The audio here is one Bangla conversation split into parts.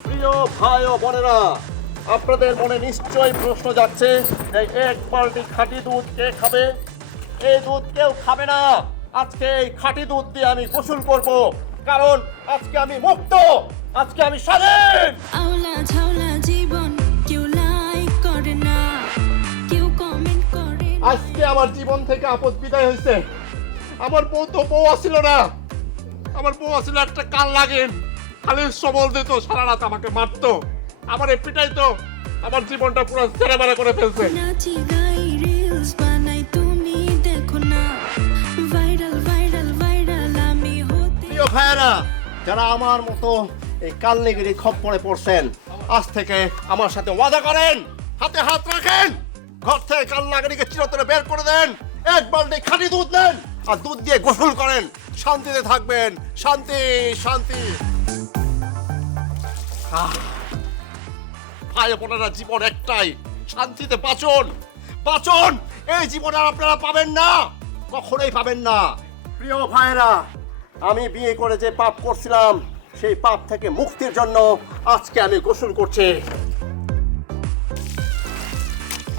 প্রিয় ভাই ও বোনেরা, আপনাদের মনে নিশ্চয়ই প্রশ্ন যাচ্ছে যে এক বালতি খাঁটি দুধ কে খাবে? এই দুধ কেউ খাবে না। আজকে এই খাঁটি দুধ দিয়ে আমি গোসল করব, কারণ আজকে আমি মুক্ত, আজকে আমি স্বাধীন। আওলা ঝাওলা জীবন কেউ লাইক করে না, কেউ কমেন্ট করে না। আজকে আমার জীবন থেকে আপদ বিদায় হয়েছে। আমার বউ তো বউ আসছিল না, আমার বউ আসছিল একটা কাল লাগেন, খালি সবল দিত, সারা রাত আমাকে মারতো, আমার পিটাই তো, আমার জীবনটা পুরো ছেড়ে করে ফেলছে। নাচি গাই রিলস বানাই তুমি দেখো না, ভাইরাল ভাইরাল ভাইরাল আমি হতে। প্রিয় ভাইয়েরা, যারা আমার মতো এই কালনিগিরি খপ্পরে পড়ছেন, আজ থেকে আমার সাথে ওয়াদা করেন, হাতে হাত রাখেন, ঘর থেকে কালনাগিরিকে চিরতরে বের করে দেন, এক বালতি খাঁটি দুধ নেন আর দুধ দিয়ে গোসল করেন, শান্তিতে থাকবেন। শান্তি শান্তি। ভাই বোনেরা, জীবন একটাই, শান্তিতে বাঁচুন, বাঁচুন। এই জীবন আর আপনারা পাবেন না, কখনোই পাবেন না। প্রিয় ভাইরা, আমি বিয়ে করে যে পাপ করছিলাম, সেই পাপ থেকে মুক্তির জন্য আজকে আমি গোসল করছি।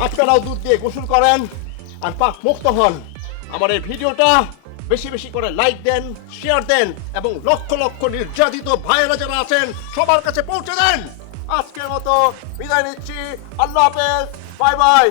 আপনারাও দুধ দিয়ে গোসল করেন আর পাপ মুক্ত হন। আমার এই ভিডিওটা বেশি বেশি করে লাইক দেন, শেয়ার দেন এবং লক্ষ লক্ষ নির্যাতিত ভাইয়েরা যারা আছেন সবার কাছে পৌঁছে দেন। আজকের মতো বিদায় নিচ্ছি। আল্লাহ হাফেজ, বাই বাই।